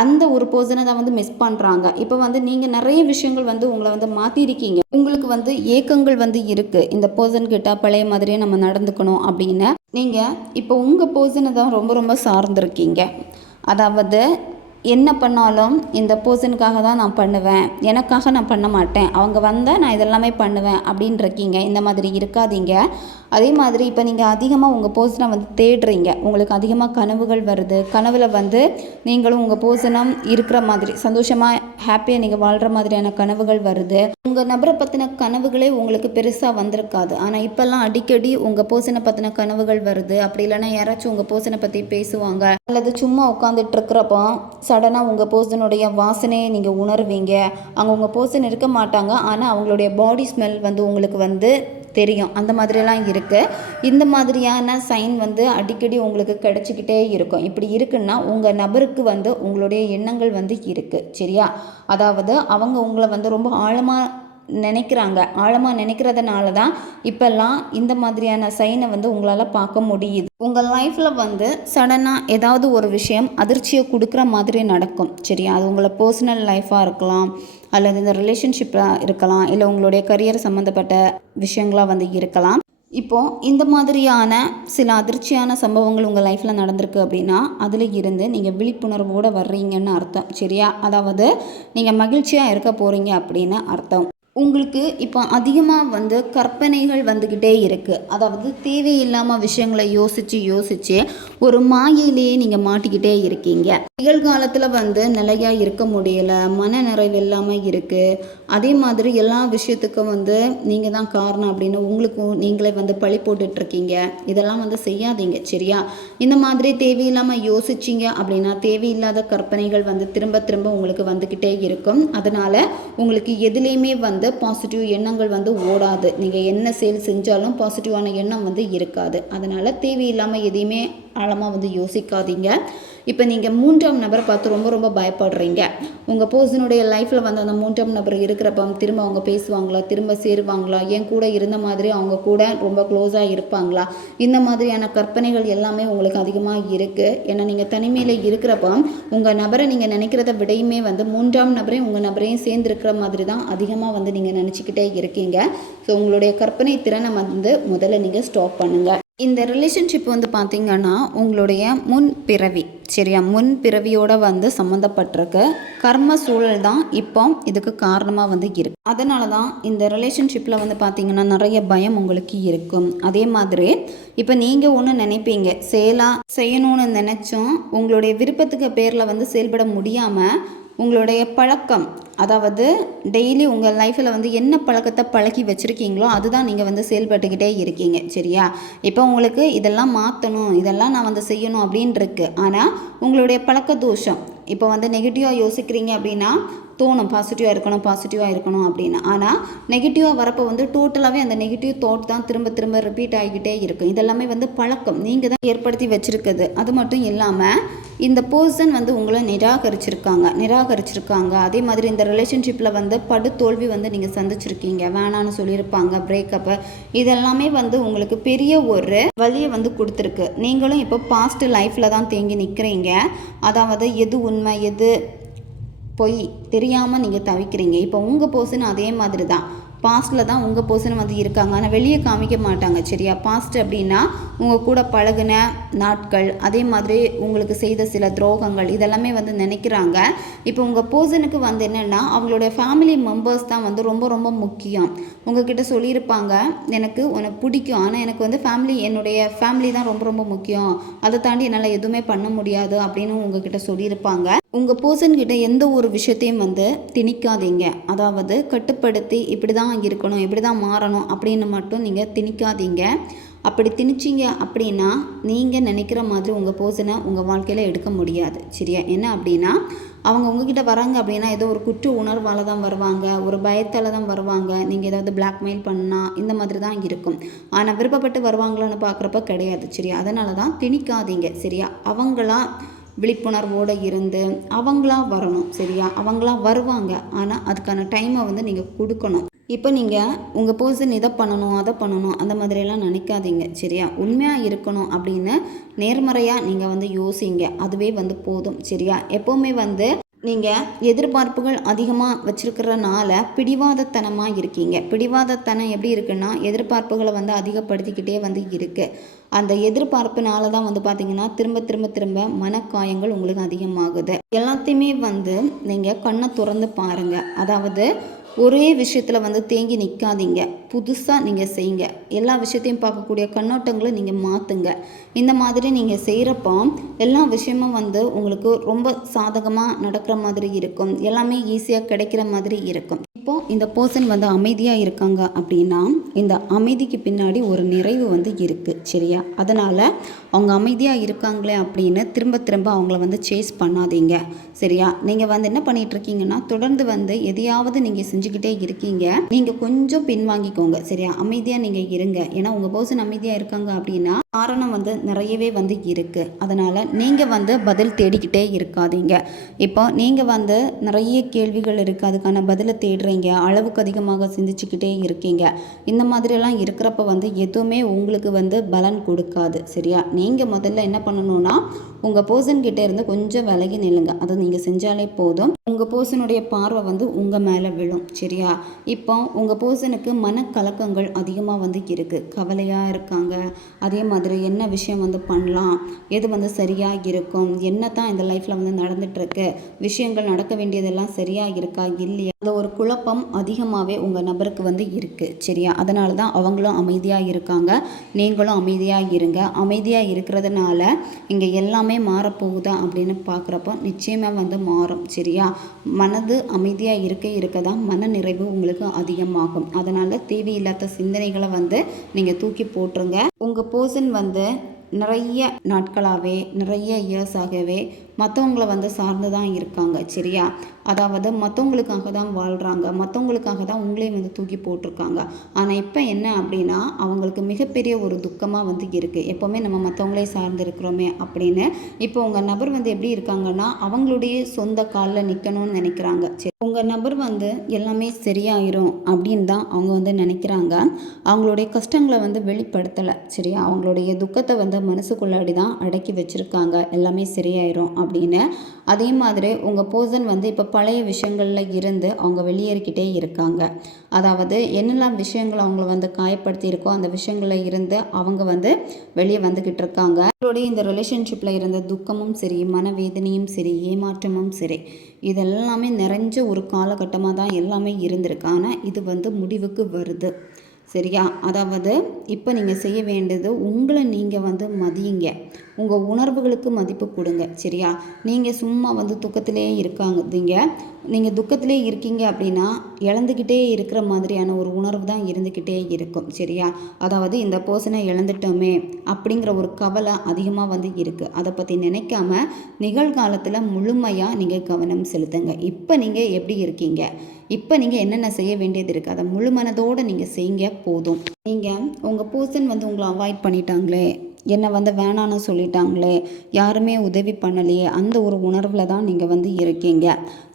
அந்த ஒரு பர்சனை தான் வந்து மிஸ் பண்ணுறாங்க. இப்போ வந்து நீங்கள் நிறைய விஷயங்கள் வந்து உங்களை வந்து மாற்றிருக்கீங்க. உங்களுக்கு வந்து ஏக்கங்கள் வந்து இருக்குது, இந்த பர்சன் கிட்ட பழைய மாதிரியே நம்ம நடந்துக்கணும் அப்படின்னு. நீங்கள் இப்போ உங்கள் பர்சனை தான் ரொம்ப ரொம்ப சார்ந்திருக்கீங்க. அதாவது என்ன பண்ணாலும் இந்த பர்சனுக்காக தான் நான் பண்ணுவேன், எனக்காக நான் பண்ண மாட்டேன், அவங்க வந்தால் நான் இதெல்லாமே பண்ணுவேன் அப்படின்னு இருக்கீங்க. இந்த மாதிரி இருக்காதீங்க. அதே மாதிரி இப்போ நீங்கள் அதிகமாக உங்கள் பர்சனை வந்து தேடுறீங்க. உங்களுக்கு அதிகமாக கனவுகள் வருது. கனவில் வந்து நீங்களும் உங்கள் பர்சனும் இருக்கிற மாதிரி சந்தோஷமாக ஹாப்பியாக நீங்கள் வாழ்கிற மாதிரியான கனவுகள் வருது. உங்கள் நபரை பற்றின கனவுகளே உங்களுக்கு பெருசாக வந்திருக்காது. ஆனால் இப்போல்லாம் அடிக்கடி உங்கள் பர்சனை பற்றின கனவுகள் வருது. அப்படி இல்லைன்னா யாராச்சும் உங்கள் பர்சனை பற்றி பேசுவாங்க, அல்லது சும்மா உட்காந்துட்டு இருக்கிறப்போ சடனாக உங்கள் பர்சனுடைய வாசனையை நீங்கள் உணர்வீங்க. அங்கே உங்கள் பர்சன் இருக்க மாட்டாங்க, ஆனால் அவங்களுடைய பாடி ஸ்மெல் வந்து உங்களுக்கு வந்து தெரியும். அந்த மாதிரிலாம் இருக்குது. இந்த மாதிரியான சைன் வந்து அடிக்கடி உங்களுக்கு கிடச்சிக்கிட்டே இருக்கும். இப்படி இருக்குன்னா உங்கள் நபருக்கு வந்து உங்களுடைய எண்ணங்கள் வந்து இருக்குது. சரியா? அதாவது அவங்க உங்களை வந்து ரொம்ப ஆழமாக நினைக்கிறதுனால தான் இப்போல்லாம் இந்த மாதிரியான சைனை வந்து உங்களால் பார்க்க முடியுது. உங்கள் லைஃப்பில் வந்து சடனாக ஏதாவது ஒரு விஷயம் அதிர்ச்சியை கொடுக்குற மாதிரி நடக்கும். சரியா? அது உங்களை பர்சனல் லைஃப்பாக இருக்கலாம், அல்லது இந்த ரிலேஷன்ஷிப்பாக இருக்கலாம், இல்லை உங்களுடைய கரியர் சம்மந்தப்பட்ட விஷயங்களாக வந்து இருக்கலாம். இப்போது இந்த மாதிரியான சில அதிர்ச்சியான சம்பவங்கள் உங்கள் லைஃப்பில் நடந்திருக்கு அப்படின்னா அதில் இருந்து நீங்கள் விழிப்புணர்வோடு வர்றீங்கன்னு அர்த்தம். சரியா? அதாவது நீங்கள் மகிழ்ச்சியாக இருக்க போகிறீங்க அப்படின்னு அர்த்தம். உங்களுக்கு இப்போ அதிகமாக வந்து கற்பனைகள் வந்துக்கிட்டே இருக்குது. அதாவது தேவையில்லாமல் விஷயங்களை யோசித்து ஒரு மாயையிலேயே நீங்கள் மாட்டிக்கிட்டே இருக்கீங்க. நிகழ்காலத்தில் வந்து நிலையாக இருக்க முடியலை, மன நிறைவு இல்லாமல் இருக்குது. அதே மாதிரி எல்லா விஷயத்துக்கும் வந்து நீங்கள் தான் காரணம் அப்படின்னு உங்களுக்கும் நீங்களே வந்து பழி போட்டுட்ருக்கீங்க. இதெல்லாம் வந்து செய்யாதீங்க. சரியா? இந்த மாதிரி தேவையில்லாமல் யோசிச்சிங்க அப்படின்னா தேவையில்லாத கற்பனைகள் வந்து திரும்ப திரும்ப உங்களுக்கு வந்துக்கிட்டே இருக்கும். அதனால் உங்களுக்கு எதுலேயுமே வந்து பாசிட்டிவ் எண்ணங்கள் வந்து ஓடாது. நீங்கள் என்ன செயல் செஞ்சாலும் பாசிட்டிவான எண்ணம் வந்து இருக்காது. அதனால் தேவையில்லாமல் எதையுமே ஆழமாக வந்து யோசிக்காதீங்க. இப்போ நீங்கள் 3ஆம் நபரை பார்த்து ரொம்ப ரொம்ப பயப்படுறீங்க. உங்கள் பர்சனுடைய லைஃப்பில் வந்து அந்த 3ஆம் நபர் இருக்கிறப்ப திரும்ப அவங்க பேசுவாங்களா, திரும்ப சேருவாங்களா, என் கூட இருந்த மாதிரி அவங்க கூட ரொம்ப க்ளோஸாக இருப்பாங்களா, இந்த மாதிரியான கற்பனைகள் எல்லாமே உங்களுக்கு அதிகமாக இருக்குது. ஏன்னா நீங்கள் தனிமையில் இருக்கிறப்ப உங்கள் நபரை நீங்கள் நினைக்கிறத விடையுமே வந்து 3ஆம் நபரையும் உங்கள் நபரையும் சேர்ந்துருக்கிற மாதிரி தான் அதிகமாக வந்து நீங்கள் நினச்சிக்கிட்டே இருக்கீங்க. ஸோ உங்களுடைய கற்பனை திறனை வந்து முதல்ல நீங்கள் ஸ்டாப் பண்ணுங்கள். இந்த ரிலேஷன்ஷிப் வந்து பார்த்திங்கன்னா உங்களுடைய முன்பிறவி, சரியா, முன்பிறவியோட வந்து சம்மந்தப்பட்டிருக்கு. கர்ம சூழல் தான் இப்போ இதுக்கு காரணமாக வந்து இருக்குது. அதனால தான் இந்த ரிலேஷன்ஷிப்பில் வந்து பார்த்திங்கன்னா நிறைய பயம் உங்களுக்கு இருக்கும். அதே மாதிரி இப்போ நீங்கள் ஒன்று நினைப்பீங்க, செய்யணும்னு நினச்சோம், உங்களுடைய விருப்பத்துக்கு பேரில் வந்து செயல்பட முடியாமல் உங்களுடைய பழக்கம், அதாவது டெய்லி உங்கள் லைஃப்பில் வந்து என்ன பழக்கத்தை பழக்கி வச்சுருக்கீங்களோ அதுதான் நீங்கள் வந்து செயல்பட்டுக்கிட்டே இருக்கீங்க, சரியா. இப்போ உங்களுக்கு இதெல்லாம் மாற்றணும், இதெல்லாம் நான் வந்து செய்யணும் அப்படின்னு இருக்குது. ஆனால் உங்களுடைய பழக்க தோஷம், இப்போ வந்து நெகட்டிவாக யோசிக்கிறீங்க அப்படின்னா தோணும் பாசிட்டிவாக இருக்கணும் அப்படின்னு. ஆனால் நெகட்டிவாக வரப்போ வந்து டோட்டலாகவே அந்த நெகட்டிவ் தாட் தான் திரும்ப திரும்ப ரிப்பீட் ஆகிக்கிட்டே இருக்கும். இதெல்லாமே வந்து பழக்கம் நீங்கள் தான் ஏற்படுத்தி வச்சுருக்குது. அது மட்டும் இல்லாமல் இந்த பர்சன் வந்து உங்களை நிராகரிச்சிருக்காங்க. அதே மாதிரி இந்த ரிலேஷன்ஷிப்பில் வந்து படுதோல்வி வந்து நீங்கள் சந்திச்சிருக்கீங்க, வேணான்னு சொல்லியிருப்பாங்க, பிரேக்கப்பு, இதெல்லாமே வந்து உங்களுக்கு பெரிய ஒரு வழியை வந்து கொடுத்துருக்கு. நீங்களும் இப்போ பாஸ்ட் லைஃப்பில் தான் தேங்கி நிற்கிறீங்க. அதாவது எது உண்மை எது பொய் தெரியாமல் நீங்கள் தவிக்கிறீங்க. இப்போ உங்கள் பர்சன் அதே மாதிரி தான் பாஸ்ட்டில் தான் உங்கள் பர்சன் வந்து இருக்காங்க. ஆனால் வெளியே காமிக்க மாட்டாங்க, சரியா. பாஸ்ட் அப்படின்னா உங்கள் கூட பழகின நாட்கள், அதே மாதிரி உங்களுக்கு செய்த சில துரோகங்கள், இதெல்லாமே வந்து நினைக்கிறாங்க. இப்போ உங்கள் பர்சனுக்கு வந்து என்னென்னா அவங்களுடைய ஃபேமிலி மெம்பர்ஸ் தான் வந்து ரொம்ப ரொம்ப முக்கியம். உங்ககிட்ட சொல்லியிருப்பாங்க, எனக்கு உனக்கு பிடிக்கும், ஆனால் எனக்கு வந்து என்னுடைய ஃபேமிலி தான் ரொம்ப ரொம்ப முக்கியம், அதை தாண்டி என்னால் எதுவுமே பண்ண முடியாது அப்படின்னு உங்ககிட்ட சொல்லியிருப்பாங்க. உங்கள் பர்சன்கிட்ட எந்த ஒரு விஷயத்தையும் வந்து திணிக்காதீங்க. அதாவது கட்டுப்படுத்தி இப்படி தான் இருக்கணும், இப்படி தான் மாறணும் அப்படின்னு மட்டும் நீங்கள் திணிக்காதீங்க. அப்படி திணிச்சிங்க அப்படின்னா நீங்கள் நினைக்கிற மாதிரி உங்கள் பர்சனை உங்கள் வாழ்க்கையில் எடுக்க முடியாது, சரியா. என்ன அப்படின்னா அவங்க உங்ககிட்ட வராங்க அப்படின்னா ஏதோ ஒரு குற்ற உணர்வால் தான் வருவாங்க, ஒரு பயத்தால் தான் வருவாங்க, நீங்கள் ஏதாவது பிளாக்மெயில் பண்ணால் இந்த மாதிரி தான் இருக்கும். ஆனால் விருப்பப்பட்டு வருவாங்களான்னு பார்க்குறப்ப கிடையாது, சரியா. அதனால தான் திணிக்காதீங்க, சரியா. அவங்களா விழிப்புணர்வோடு இருந்து அவங்களா வரணும், சரியா. அவங்களா வருவாங்க, ஆனால் அதுக்கான டைமை வந்து நீங்கள் கொடுக்கணும். இப்போ நீங்கள் உங்கள் பர்சன் இதை பண்ணணும் அதை பண்ணணும் அந்த மாதிரியெல்லாம் நினைக்காதீங்க, சரியா. உண்மையாக இருக்கணும் அப்படின்னு நேர்மறையாக நீங்கள் வந்து யோசிங்க, அதுவே வந்து போதும், சரியா. எப்போவுமே வந்து நீங்கள் எதிர்பார்ப்புகள் அதிகமாக வச்சுருக்கிறனால பிடிவாதத்தனமாக இருக்கீங்க. பிடிவாதத்தனம் எப்படி இருக்குன்னா எதிர்பார்ப்புகளை வந்து அதிகப்படுத்திக்கிட்டே வந்து இருக்குது. அந்த எதிர்பார்ப்புனால தான் வந்து பார்த்திங்கன்னா திரும்ப திரும்ப திரும்ப மனக்காயங்கள் உங்களுக்கு அதிகமாகுது. எல்லாத்தையுமே வந்து நீங்கள் கண்ணை திறந்து பாருங்கள். அதாவது ஒரே விஷயத்தில் வந்து தேங்கி நிற்காதீங்க, புதுசாக நீங்கள் செய்யுங்க. எல்லா விஷயத்தையும் பார்க்கக்கூடிய கண்ணோட்டங்களை நீங்கள் மாற்றுங்க. இந்த மாதிரி நீங்கள் செய்கிறப்போ எல்லா விஷயமும் வந்து உங்களுக்கு ரொம்ப சாதகமாக நடக்கிற மாதிரி இருக்கும், எல்லாமே ஈஸியாக கிடைக்கிற மாதிரி இருக்கும். இப்போது இந்த பர்சன் வந்து அமைதியாக இருக்காங்க அப்படின்னா இந்த அமைதிக்கு பின்னாடி ஒரு நிறைவு வந்து இருக்குது, சரியா. அதனால் அவங்க அமைதியாக இருக்காங்களே அப்படின்னு திரும்ப திரும்ப அவங்கள வந்து சேஸ் பண்ணாதீங்க, சரியா. நீங்கள் வந்து என்ன பண்ணிகிட்ருக்கீங்கன்னா தொடர்ந்து வந்து எதையாவது நீங்கள் செஞ்சுக்கிட்டே இருக்கீங்க. நீங்கள் கொஞ்சம் பின்வாங்கிக்கோங்க, சரியா. அமைதியாக நீங்கள் இருங்க. ஏன்னா உங்கள் பர்சன் அமைதியாக இருக்காங்க அப்படின்னா காரணம் வந்து நிறையவே வந்து இருக்குது. அதனால் நீங்கள் வந்து பதில் தேடிக்கிட்டே இருக்காதீங்க. இப்போ நீங்கள் வந்து நிறைய கேள்விகள் இருக்குது, அதுக்கான பதிலை தேடுறீங்க, அளவுக்கு அதிகமாக சிந்திச்சுக்கிட்டே இருக்கீங்க. இந்த மாதிரியெல்லாம் இருக்கிறப்ப வந்து எதுவுமே உங்களுக்கு வந்து பலன் கொடுக்காது, சரியா. நீங்கள் முதல்ல என்ன பண்ணணும்னா உங்கள் பர்சன்கிட்ட இருந்து கொஞ்சம் விலகி நில்லுங்க. அதை நீங்கள் செஞ்சாலே போதும். உங்கள் பர்சனுடைய பார்வை வந்து உங்கள் மேலே விழும், சரியா. இப்போ உங்கள் பர்சனுக்கு மனக்கலக்கங்கள் அதிகமாக வந்து இருக்குது, கவலையாக இருக்காங்க. அதே மாதிரி என்ன விஷயம் வந்து பண்ணலாம், எது வந்து சரியாக இருக்கும், என்ன தான் இந்த லைஃப்பில் வந்து நடந்துகிட்ருக்கு, விஷயங்கள் நடக்க வேண்டியதெல்லாம் சரியாக இருக்கா இல்லையா, அந்த ஒரு குழப்பம் அதிகமாகவே உங்கள் நபருக்கு வந்து இருக்குது, சரியா. அதனால தான் அவங்களும் அமைதியாக இருக்காங்க, நீங்களும் அமைதியாக இருங்க. அமைதியாக இருக்கிறதுனால இங்கே எல்லாமே மாறப்போகுதா அப்படின்னு பார்க்குறப்போ நிச்சயமாக வந்து மாறும், சரியா. மனது அமைதியாக இருக்க தான் மன நிறைவு உங்களுக்கு அதிகமாகும். அதனால் தேவையில்லாத சிந்தனைகளை வந்து நீங்கள் தூக்கி போட்டுருங்க. உங்கள் பர்சன் வந்து நிறைய நாட்களாகவே நிறைய இயர்ஸாகவே மற்றவங்கள வந்து சார்ந்து தான் இருக்காங்க. சரியா? அதாவது மற்றவங்களுக்காக தான் வாழ்கிறாங்க, மற்றவங்களுக்காக தான் உங்களையும் வந்து தூக்கி போட்டிருக்காங்க. ஆனால் இப்போ என்ன அப்படின்னா அவங்களுக்கு மிகப்பெரிய ஒரு துக்கமாக வந்து இருக்குது. எப்போவுமே நம்ம மற்றவங்களே சார்ந்து இருக்கிறோமே அப்படின்னு. இப்போ உங்கள் நபர் வந்து எப்படி இருக்காங்கன்னா அவங்களுடைய சொந்த காலில் நிற்கணும்னு நினைக்கிறாங்க. சரி, உங்கள் நபர் வந்து எல்லாமே சரியாயிரும் அப்படின்னு தான் அவங்க வந்து நினைக்கிறாங்க. அவங்களுடைய கஷ்டங்களை வந்து வெளிப்படுத்தலை. சரியா? அவங்களுடைய துக்கத்தை வந்து மனசுக்குள்ளாடி தான் அடக்கி வச்சுருக்காங்க, எல்லாமே சரியாயிரும் அப்படின்னு. அதே மாதிரி உங்கள் பர்சன் வந்து இப்போ பழைய விஷயங்களில் இருந்து அவங்க வெளியேறிக்கிட்டே இருக்காங்க. அதாவது என்னெல்லாம் விஷயங்கள் அவங்கள வந்து காயப்படுத்தி இருக்கோ அந்த விஷயங்களில் இருந்து அவங்க வந்து வெளியே வந்துக்கிட்டு இருக்காங்க. அவங்களுடைய இந்த ரிலேஷன்ஷிப்பில் இருந்த துக்கமும் சரி, மனவேதனையும் சரி, ஏமாற்றமும் சரி, இதெல்லாமே நிறைஞ்ச ஒரு காலகட்டமாக தான் எல்லாமே இருந்திருக்கு. ஆனால் இது வந்து முடிவுக்கு வருது. சரியா? அதாவது இப்போ நீங்கள் செய்ய வேண்டியது உங்களை நீங்கள் வந்து மதியுங்க, உங்கள் உணர்வுகளுக்கு மதிப்பு கொடுங்க. சரியா? நீங்கள் சும்மா வந்து துக்கத்திலே நீங்கள் துக்கத்திலே இருக்கீங்க அப்படின்னா இழந்துக்கிட்டே இருக்கிற மாதிரியான ஒரு உணர்வு தான் இருந்துக்கிட்டே இருக்கும். சரியா? அதாவது இந்த பர்சனை இழந்துட்டோமே அப்படிங்கிற ஒரு கவலை அதிகமாக வந்து இருக்குது. அதை பற்றி நினைக்காம நிகழ்காலத்தில் முழுமையாக நீங்கள் கவனம் செலுத்துங்க. இப்போ நீங்கள் எப்படி இருக்கீங்க, இப்போ நீங்கள் என்னென்ன செய்ய வேண்டியது இருக்குது, அதை முழு மனதோடு நீங்கள் செய்யுங்க போதும். நீங்கள் உங்கள் பர்சன் வந்து உங்களை அவாய்ட் பண்ணிட்டாங்களே, என்னை வந்து வேணான்னு சொல்லிட்டாங்களே, யாருமே உதவி பண்ணலையே, அந்த ஒரு உணர்வில் தான் நீங்கள் வந்து இருக்கீங்க.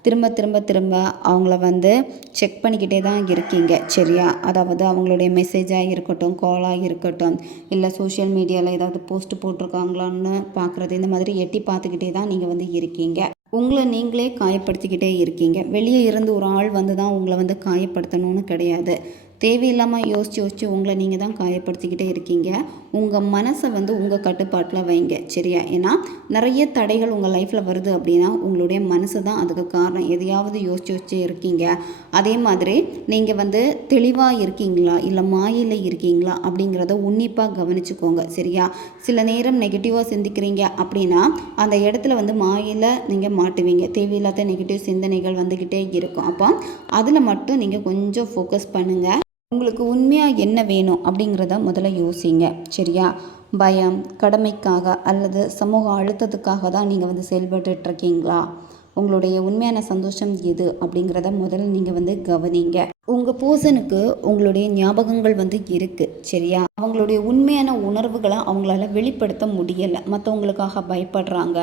திரும்ப திரும்ப திரும்ப அவங்கள வந்து செக் பண்ணிக்கிட்டே தான் இருக்கீங்க. சரியா? அதாவது அவங்களுடைய மெசேஜாக இருக்கட்டும், காலாக இருக்கட்டும், இல்லை சோஷியல் மீடியாவில் ஏதாவது போஸ்ட் போட்டிருக்காங்களான்னு பார்க்குறது, இந்த மாதிரி எட்டி பார்த்துக்கிட்டே தான் நீங்கள் வந்து இருக்கீங்க. உங்களை நீங்களே காயப்படுத்திக்கிட்டே இருக்கீங்க. வெளியே இருந்து ஒரு ஆள் வந்து தான் உங்களை வந்து காயப்படுத்தணும்னு கிடையாது. தேவையில்லாமல் யோசித்து உங்களை நீங்கள் தான் காயப்படுத்திக்கிட்டே இருக்கீங்க. உங்கள் மனசை வந்து உங்கள் கட்டுப்பாட்டில் வைங்க. சரியா? ஏன்னா நிறைய தடைகள் உங்கள் லைஃப்பில் வருது அப்படின்னா உங்களுடைய மனசு தான் அதுக்கு காரணம். எதையாவது யோசிச்சு இருக்கீங்க. அதே மாதிரி நீங்கள் வந்து தெளிவாக இருக்கீங்களா இல்லை மாயில் இருக்கீங்களா அப்படிங்கிறத உன்னிப்பாக கவனிச்சுக்கோங்க. சரியா? சில நேரம் நெகட்டிவாக சிந்திக்கிறீங்க அப்படின்னா அந்த இடத்துல வந்து மாயில் நீங்கள் மாட்டுவீங்க. தேவையில்லாத நெகட்டிவ் சிந்தனைகள் வந்துக்கிட்டே இருக்கும். அப்போ அதில் மட்டும் நீங்கள் கொஞ்சம் ஃபோக்கஸ் பண்ணுங்கள். உங்களுக்கு உண்மையாக என்ன வேணும் அப்படிங்கிறத முதல்ல யோசிங்க. சரியா? பயம், கடமைக்காக அல்லது சமூக அழுத்தத்துக்காக தான் நீங்கள் வந்து செயல்பட்டுருக்கீங்களா? உங்களுடைய உண்மையான சந்தோஷம் எது அப்படிங்கிறத முதல்ல நீங்கள் வந்து கவனிங்க. உங்கள் பர்சனுக்கு உங்களுடைய ஞாபகங்கள் வந்து இருக்குது. சரியா? அவங்களுடைய உண்மையான உணர்வுகளை அவங்களால வெளிப்படுத்த முடியலை, மற்றவங்களுக்காக பயப்படுறாங்க.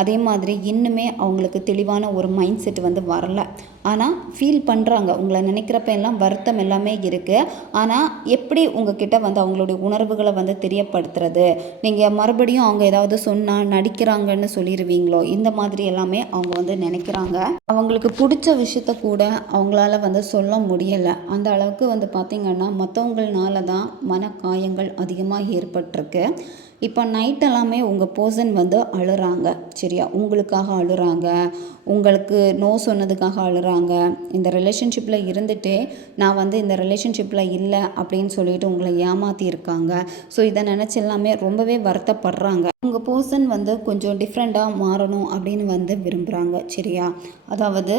அதே மாதிரி இன்னுமே அவங்களுக்கு தெளிவான ஒரு மைண்ட் செட் வந்து வரலை. ஆனால் ஃபீல் பண்ணுறாங்க, உங்களை நினைக்கிறப்ப எல்லாம் வருத்தம் எல்லாமே இருக்குது. ஆனால் எப்படி உங்ககிட்ட வந்து அவங்களுடைய உணர்வுகளை வந்து தெரியப்படுத்துறது, நீங்கள் மறுபடியும் அவங்க ஏதாவது சொன்னால் நடிக்கிறாங்கன்னு சொல்லிடுவீங்களோ, இந்த மாதிரி எல்லாமே அவங்க வந்து நினைக்கிறாங்க. அவங்களுக்கு பிடிச்ச விஷயத்த கூட அவங்களால வந்து சொல்ல முடியலை. அந்த அளவுக்கு வந்து பார்த்திங்கன்னா மற்றவங்களால தான் மனக்காயங்கள் அதிகமாக ஏற்பட்டிருக்கு. இப்போ நைட் எல்லாமே உங்கள் பர்சன் வந்து அழுறாங்க. சரியா? உங்களுக்காக அழுறாங்க, உங்களுக்கு நோ சொன்னதுக்காக அழுறாங்க. இந்த ரிலேஷன்ஷிப்பில் இருந்துகிட்டே நான் வந்து இந்த ரிலேஷன்ஷிப்பில் இல்லை அப்படின்னு சொல்லிட்டு உங்களை ஏமாற்றியிருக்காங்க. ஸோ இதை நினச்சி எல்லாமே ரொம்பவே வருத்தப்படுறாங்க. உங்கள் பர்சன் வந்து கொஞ்சம் டிஃப்ரெண்ட்டாக மாறணும் அப்படின்னு வந்து விரும்புகிறாங்க. சரியா? அதாவது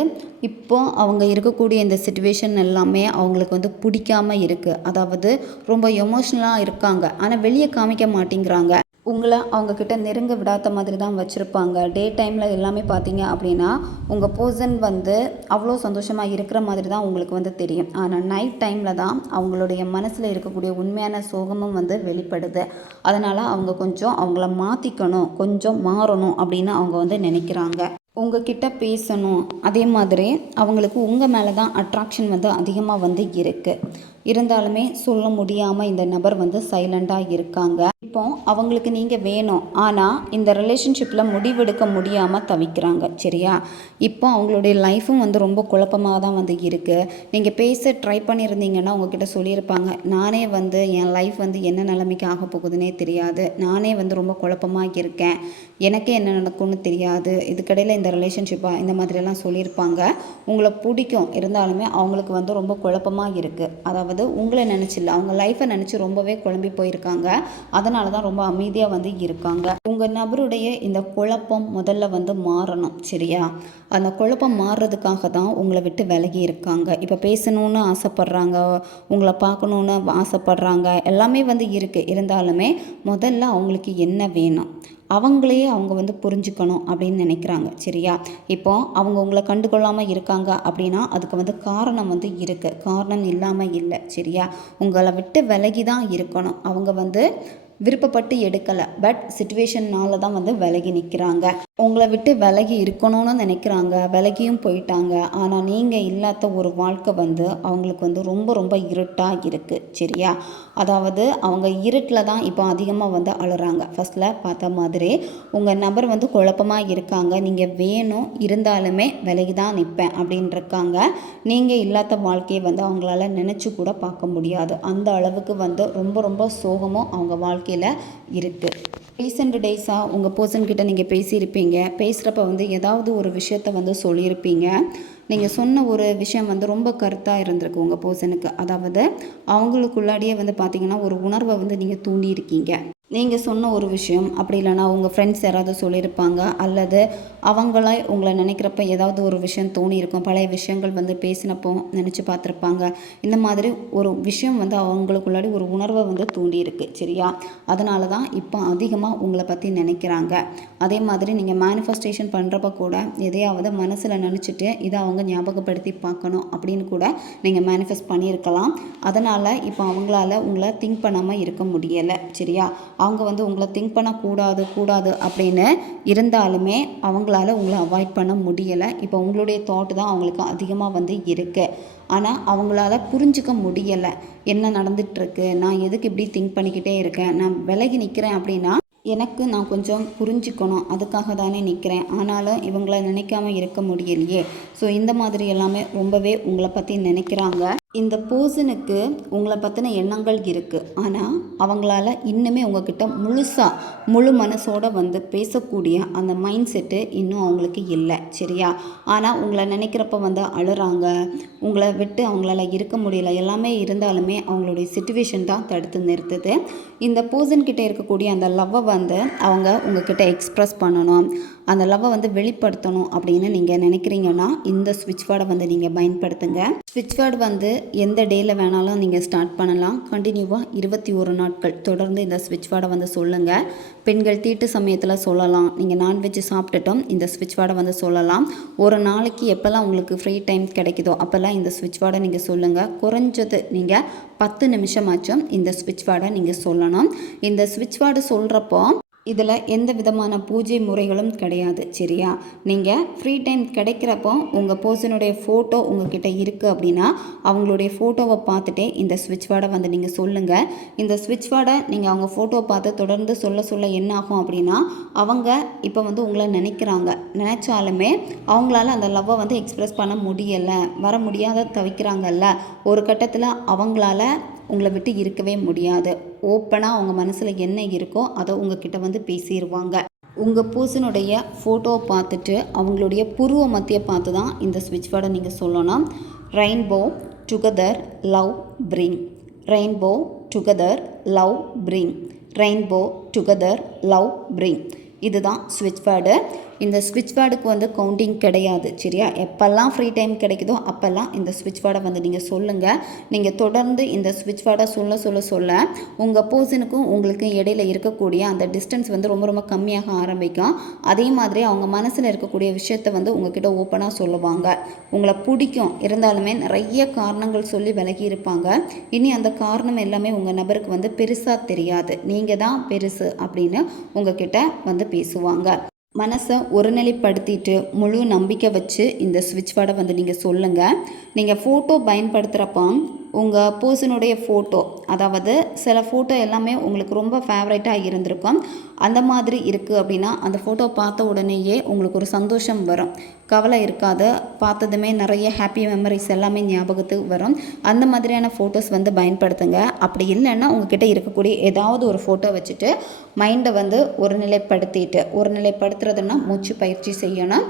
இப்போ அவங்க இருக்கக்கூடிய இந்த சிச்சுவேஷன் எல்லாமே அவங்களுக்கு வந்து பிடிக்காமல் இருக்குது. அதாவது ரொம்ப எமோஷ்னலாக இருக்காங்க, ஆனால் வெளியே காமிக்க மாட்டேங்கிறாங்க. உங்களை அவங்கக்கிட்ட நெருங்க விடாத மாதிரி தான் வச்சுருப்பாங்க. டே டைமில் எல்லாமே பார்த்தீங்க அப்படின்னா உங்கள் பர்சன் வந்து அவ்வளோ சந்தோஷமாக இருக்கிற மாதிரி தான் உங்களுக்கு வந்து தெரியும். ஆனால் நைட் டைமில் தான் அவங்களுடைய மனசில் இருக்கக்கூடிய உண்மையான சோகமும் வந்து வெளிப்படுது. அதனால் அவங்க கொஞ்சம் அவங்கள மாற்றிக்கணும், கொஞ்சம் மாறணும் அப்படின்னு அவங்க வந்து நினைக்கிறாங்க. உங்ககிட்ட பேசணும். அதே மாதிரி அவங்களுக்கு உங்கள் மேலே தான் அட்ராக்ஷன் வந்து அதிகமாக வந்து இருக்குது. இருந்தாலுமே சொல்ல முடியாமல் இந்த நபர் வந்து சைலண்டாக இருக்காங்க. இப்போ அவங்களுக்கு நீங்கள் வேணும், ஆனால் இந்த ரிலேஷன்ஷிப்பில் முடிவெடுக்க முடியாமல் தவிக்கிறாங்க. சரியா? இப்போ அவங்களுடைய லைஃப்பும் வந்து ரொம்ப குழப்பமாக தான் வந்து இருக்குது. நீங்கள் பேச ட்ரை பண்ணியிருந்தீங்கன்னா உங்ககிட்ட சொல்லியிருப்பாங்க, நானே வந்து என் லைஃப் வந்து என்ன நிலைமைக்கு ஆக போகுதுன்னே தெரியாது, நானே வந்து ரொம்ப குழப்பமாக இருக்கேன், எனக்கே என்ன நடக்கும்னு தெரியாது, இதுக்கடையில் இந்த ரிலேஷன்ஷிப்பாக, இந்த மாதிரியெல்லாம் சொல்லியிருப்பாங்க. உங்களை பிடிக்கும், இருந்தாலுமே அவங்களுக்கு வந்து ரொம்ப குழப்பமாக இருக்குது. அதாவது அதாவது உங்களை நினச்சில்ல, அவங்க லைஃப்பை நினச்சி ரொம்பவே குழம்பி போயிருக்காங்க. அதனால தான் ரொம்ப அமைதியாக வந்து இருக்காங்க. உங்கள் நபருடைய இந்த குழப்பம் முதல்ல வந்து மாறணும், சரியா? அந்த குழப்பம் மாறுறதுக்காக தான் உங்களை விட்டு விலகி இருக்காங்க. இப்போ பேசணுன்னு ஆசைப்பட்றாங்க, உங்களை பார்க்கணுன்னு ஆசைப்பட்றாங்க, எல்லாமே வந்து இருக்குது. இருந்தாலுமே முதல்ல அவங்களுக்கு என்ன வேணும், அவங்களையே அவங்க வந்து புரிஞ்சுக்கணும் அப்படின்னு நினைக்கிறாங்க, சரியா? இப்போ அவங்க உங்களை கண்டுகொள்ளாமல் இருக்காங்க அப்படின்னா அதுக்கு வந்து காரணம் வந்து இருக்குது, காரணம் இல்லாமல் இல்லை, சரியா? உங்களை விட்டு விலகி தான் இருக்கணும். அவங்க வந்து விருப்பப்பட்டு எடுக்கலை, பட் சிச்சுவேஷன்னால தான் வந்து விலகி நிற்கிறாங்க. உங்களை விட்டு விலகி இருக்கணும்னு நினைக்கிறாங்க, விலகியும் போயிட்டாங்க. ஆனால் நீங்கள் இல்லாத ஒரு வாழ்க்கை வந்து அவங்களுக்கு வந்து ரொம்ப ரொம்ப இருட்டாக இருக்குது, சரியா? அதாவது அவங்க இருட்டில் தான் இப்போ அதிகமாக வந்து அழுறாங்க. ஃபஸ்ட்டில் பார்த்த மாதிரி உங்கள் நபர் வந்து குழப்பமாக இருக்காங்க, நீங்கள் வேணும் இருந்தாலுமே விலகி தான் நிற்பேன் அப்படின்னு இருக்காங்க. நீங்கள் இல்லாத வாழ்க்கையை வந்து அவங்களால நினச்சி கூட பார்க்க முடியாது. அந்த அளவுக்கு வந்து ரொம்ப ரொம்ப சோகமும் அவங்க வாழ்க்கையில் இருக்குது. ரீசெண்ட் டேஸாக உங்கள் பர்சன்கிட்ட நீங்கள் பேசியிருப்பீங்க. பேசுகிறப்ப வந்து ஏதாவது ஒரு விஷயத்த வந்து சொல்லியிருப்பீங்க. நீங்கள் சொன்ன ஒரு விஷயம் வந்து ரொம்ப கருத்தாக இருந்திருக்கு உங்கள் பர்சனுக்கு. அதாவது அவங்களுக்குள்ளாடியே வந்து பார்த்திங்கன்னா ஒரு உணர்வை வந்து நீங்கள் தூண்டியிருக்கீங்க. நீங்கள் சொன்ன ஒரு விஷயம், அப்படி இல்லைனா உங்கள் ஃப்ரெண்ட்ஸ் யாராவது சொல்லியிருப்பாங்க, அல்லது அவங்களே உங்களை நினைக்கிறப்ப ஏதாவது ஒரு விஷயம் தோணியிருக்கும். பழைய விஷயங்கள் வந்து பேசினப்போ நினச்சி பார்த்துருப்பாங்க. இந்த மாதிரி ஒரு விஷயம் வந்து அவங்களுக்குள்ளாடி ஒரு உணர்வை வந்து தூண்டியிருக்கு, சரியா? அதனால தான் இப்போ அதிகமாக உங்களை பற்றி நினைக்கிறாங்க. அதே மாதிரி நீங்கள் மேனிஃபெஸ்டேஷன் பண்ணுறப்ப கூட எதையாவது மனசில் நினச்சிட்டு இதை அவங்க ஞாபகப்படுத்தி பார்க்கணும் அப்படின்னு கூட நீங்கள் மேனிஃபெஸ்ட் பண்ணியிருக்கலாம். அதனால் இப்போ அவங்களால உங்களை திங்க் பண்ணாமல் இருக்க முடியலை, சரியா? அவங்க வந்து உங்களை திங்க் பண்ணக்கூடாது அப்படின்னு இருந்தாலுமே அவங்களால உங்களை அவாய்ட் பண்ண முடியலை. இப்போ உங்களுடைய தாட் தான் அவங்களுக்கு அதிகமாக வந்து இருக்குது. ஆனால் அவங்களால புரிஞ்சிக்க முடியலை, என்ன நடந்துகிட்ருக்கு, நான் எதுக்கு இப்படி திங்க் பண்ணிக்கிட்டே இருக்கேன், நான் விலகி நிற்கிறேன் அப்படின்னா எனக்கு நான் கொஞ்சம் புரிஞ்சுக்கணும், அதுக்காக தானே நிற்கிறேன், ஆனாலும் இவங்கள நினைக்காம இருக்க முடியலையே. ஸோ இந்த மாதிரி எல்லாமே ரொம்பவே உங்களை பற்றி நினைக்கிறாங்க. இந்த பர்சனுக்கு உங்களை பற்றின எண்ணங்கள் இருக்குது, ஆனால் அவங்களால இன்னுமே உங்ககிட்ட முழு மனசோடு வந்து பேசக்கூடிய அந்த மைண்ட் செட்டு இன்னும் அவங்களுக்கு இல்லை, சரியா? ஆனால் உங்களை நினைக்கிறப்ப வந்து அழுறாங்க, உங்களை விட்டு அவங்களால இருக்க முடியல. எல்லாமே இருந்தாலுமே அவங்களுடைய சிச்சுவேஷன் தான் தடுத்து நிறுத்துது. இந்த பர்சன்கிட்ட இருக்கக்கூடிய அந்த லவ்வை வந்து அவங்க உங்ககிட்ட எக்ஸ்ப்ரெஸ் பண்ணணும், அந்த லவ்வை வந்து வெளிப்படுத்தணும் அப்படின்னு நீங்கள் நினைக்கிறீங்கன்னா இந்த ஸ்விட்ச் வேர்டை வந்து நீங்கள் பயன்படுத்துங்க. ஸ்விட்ச் வேர்டு வந்து எந்த டேயில் வேணாலும் நீங்கள் ஸ்டார்ட் பண்ணலாம். கண்டினியூவாக 21 நாட்கள் தொடர்ந்து இந்த ஸ்விட்ச் வேர்டை வந்து சொல்லுங்கள். பெண்கள் தீட்டு சமயத்தில் சொல்லலாம், நீங்கள் நான்வெஜ் சாப்பிட்டுட்டோம் இந்த ஸ்விட்ச் வேர்டை வந்து சொல்லலாம். ஒரு நாளைக்கு எப்போல்லாம் உங்களுக்கு ஃப்ரீ டைம் கிடைக்குதோ அப்போல்லாம் இந்த ஸ்விட்ச் வேர்டை நீங்கள் சொல்லுங்கள். குறைஞ்சது நீங்கள் 10 நிமிஷமாச்சும் இந்த ஸ்விட்ச் வேர்டை நீங்கள் சொல்லணும். இந்த ஸ்விட்ச் வேர்டு சொல்கிறப்போ இதில் எந்த விதமான பூஜை முறைகளும் கிடையாது, சரியா? நீங்கள் ஃப்ரீ டைம் கிடைக்கிறப்போ உங்கள் பர்சனுடைய ஃபோட்டோ உங்ககிட்ட இருக்குது அப்படின்னா அவங்களுடைய ஃபோட்டோவை பார்த்துட்டே இந்த ஸ்விட்ச் வேர்டை வந்து நீங்கள் சொல்லுங்கள். இந்த ஸ்விட்ச் வேர்டை நீங்கள் அவங்க ஃபோட்டோவை பார்த்து தொடர்ந்து சொல்ல என்ன ஆகும் அப்படின்னா அவங்க இப்போ வந்து உங்களை நினச்சாலுமே அவங்களால அந்த லவ்வை வந்து எக்ஸ்ப்ரெஸ் பண்ண முடியலை, வர முடியாத தவிக்கிறாங்கல்ல. ஒரு கட்டத்தில் அவங்களால உங்களை விட்டு இருக்கவே முடியாது. ஓப்பனாக அவங்க மனசில் என்ன இருக்கோ அதை உங்ககிட்ட வந்து பேசிடுவாங்க. உங்கள் பர்சனுடைய ஃபோட்டோவை பார்த்துட்டு அவங்களுடைய புருவ மத்தியை பார்த்து தான் இந்த ஸ்விட்ச் வேர்டை நீங்கள் சொல்லணும். Rainbow together love bring, rainbow together love bring, rainbow together love bring. இதுதான் ஸ்விட்ச் வேர்டு. இந்த ஸ்விட்ச் வேர்டுக்கு வந்து கவுண்டிங் கிடையாது, சரியா? எப்போல்லாம் ஃப்ரீ டைம் கிடைக்குதோ அப்போல்லாம் இந்த ஸ்விட்ச் வேர்டை வந்து நீங்கள் சொல்லுங்கள். நீங்கள் தொடர்ந்து இந்த ஸ்விட்ச் வேர்டை சொல்ல உங்கள் பர்சனுக்கும் உங்களுக்கு இடையில இருக்கக்கூடிய அந்த டிஸ்டன்ஸ் வந்து ரொம்ப ரொம்ப கம்மியாக ஆரம்பிக்கும். அதே மாதிரி அவங்க மனசில் இருக்கக்கூடிய விஷயத்தை வந்து உங்ககிட்ட ஓப்பனாக சொல்லுவாங்க. உங்களை பிடிக்கும் இருந்தாலுமே நிறைய காரணங்கள் சொல்லி விலகி இருப்பாங்க. இனி அந்த காரணம் எல்லாமே உங்கள் நபருக்கு வந்து பெருசாக தெரியாது, நீங்கள் தான் பெருசு அப்படின்னு உங்ககிட்ட வந்து பேசுவாங்க. மனசை ஒருநிலைப்படுத்திட்டு முழு நம்பிக்கை வச்சு இந்த ஸ்விட்ச் வேர்டை வந்து நீங்கள் சொல்லுங்கள். நீங்கள் ஃபோட்டோ பயன்படுத்துகிறப்ப உங்கள் பர்சனுடைய ஃபோட்டோ, அதாவது சில ஃபோட்டோ எல்லாமே உங்களுக்கு ரொம்ப ஃபேவரட்டாக இருந்திருக்கும். அந்த மாதிரி இருக்குது அப்படின்னா அந்த ஃபோட்டோ பார்த்த உடனேயே உங்களுக்கு ஒரு சந்தோஷம் வரும், கவலை இருக்காது, பார்த்ததுமே நிறைய ஹாப்பி மெமரிஸ் எல்லாமே ஞாபகத்துக்கு வரும். அந்த மாதிரியான ஃபோட்டோஸ் வந்து பயன்படுத்துங்க. அப்படி இல்லைன்னா உங்ககிட்ட இருக்கக்கூடிய ஏதாவது ஒரு ஃபோட்டோ வச்சுட்டு மைண்டை வந்து ஒருநிலைப்படுத்துறதுன்னா மூச்சு பயிற்சி செய்யணும்.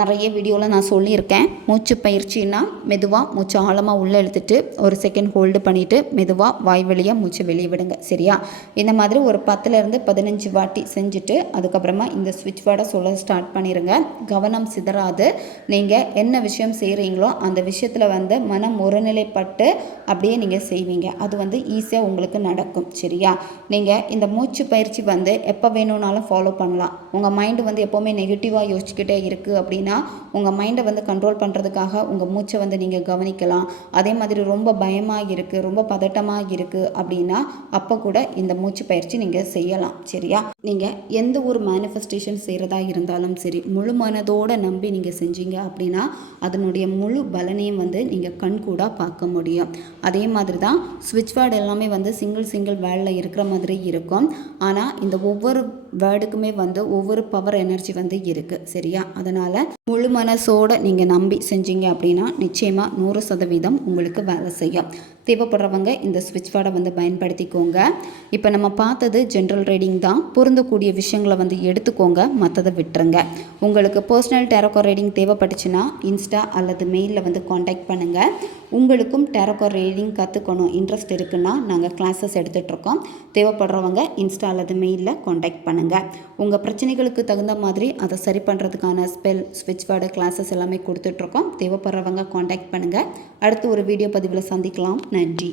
நிறைய வீடியோவில் நான் சொல்லியிருக்கேன். மூச்சு பயிற்சின்னா மெதுவாக மூச்சு ஆழமாக உள்ளே இழுத்துட்டு ஒரு செகண்ட் ஹோல்டு பண்ணிவிட்டு மெதுவாக வாய் வழியாக மூச்சு வெளியே விடுங்க. சரியா? இந்த மாதிரி ஒரு 10லேருந்து 15 வாட்டி செஞ்சுட்டு அதுக்கப்புறமா இந்த ஸ்விட்ச் வேர்டை சொல்ல ஸ்டார்ட் பண்ணிடுங்க. கவனம் சிதறாது. நீங்கள் என்ன விஷயம் செய்கிறீங்களோ அந்த விஷயத்தில் மனம் ஒருநிலைப்பட்டு அப்படியே நீங்கள் செய்வீங்க. அது ஈஸியாக உங்களுக்கு நடக்கும். சரியா? நீங்கள் இந்த மூச்சு பயிற்சி எப்போ வேணும்னாலும் ஃபாலோ பண்ணலாம். உங்கள் மைண்டு எப்போவுமே நெகட்டிவாக யோசிச்சுக்கிட்டே இருக்குது அப்படின்னா உங்கள் மைண்டை கண்ட்ரோல் பண்ணுறதுக்காக உங்கள் மூச்சை நீங்கள் கவனிக்கலாம். அதே மாதிரி ரொம்ப பயமாக இருக்குது, ரொம்ப பதட்டமாக இருக்குது அப்படின்னா அப்போ கூட இந்த மூச்சு பயிற்சி நீங்கள் செய்யலாம். சரியா? நீங்கள் எந்த ஒரு மேனிஃபெஸ்டேஷன் செய்கிறதா இருந்தாலும் சரி, முழு மனதோடு நம்பி நீங்கள் செஞ்சீங்க அப்படின்னா அதனுடைய முழு பலனையும் நீங்கள் கண்கூடாக பார்க்க முடியும். அதே மாதிரி தான் ஸ்விட்ச் வேர்டு எல்லாமே சிங்கிள் வேர்டில் இருக்கிற மாதிரி இருக்கும். ஆனால் இந்த ஒவ்வொரு வேர்டுக்குமே ஒவ்வொரு பவர் எனர்ஜி இருக்குது. சரியா? அதனால் முழு மனசோடு நீங்கள் நம்பி செஞ்சீங்க அப்படின்னா நிச்சயமாக 100% உங்களுக்கு வேலை செய்யும். தேவைப்படுறவங்க இந்த ஸ்விட்ச் வேர்டை பயன்படுத்திக்கோங்க. இப்போ நம்ம பார்த்தது ஜென்ரல் ரீடிங் தான். பொருந்தக்கூடிய விஷயங்களை எடுத்துக்கோங்க, மற்றதை விட்டுருங்க. உங்களுக்கு பர்சனல் டேரோகோ ரீடிங் தேவைப்பட்டுச்சுன்னா இன்ஸ்டா அல்லது மெயிலில் காண்டாக்ட் பண்ணுங்கள். உங்களுக்கும் டேரோகோ ரீடிங் கற்றுக்கணும் இன்ட்ரெஸ்ட் இருக்குன்னா நாங்கள் கிளாஸஸ் எடுத்துகிட்ருக்கோம். தேவைப்படுறவங்க இன்ஸ்டா அல்லது மெயிலில் காண்டாக்ட் பண்ணுங்கள். உங்கள் பிரச்சனைகளுக்கு தகுந்த மாதிரி அதை சரி பண்ணுறதுக்கான ஸ்பெல் ஸ்விட்ச் வேர்டு கிளாஸஸ் எல்லாமே கொடுத்துட்ருக்கோம். தேவைப்படுறவங்க காண்டாக்ட் பண்ணுங்கள். அடுத்து ஒரு வீடியோ பதிவில் சந்திக்கலாம். நன்றி.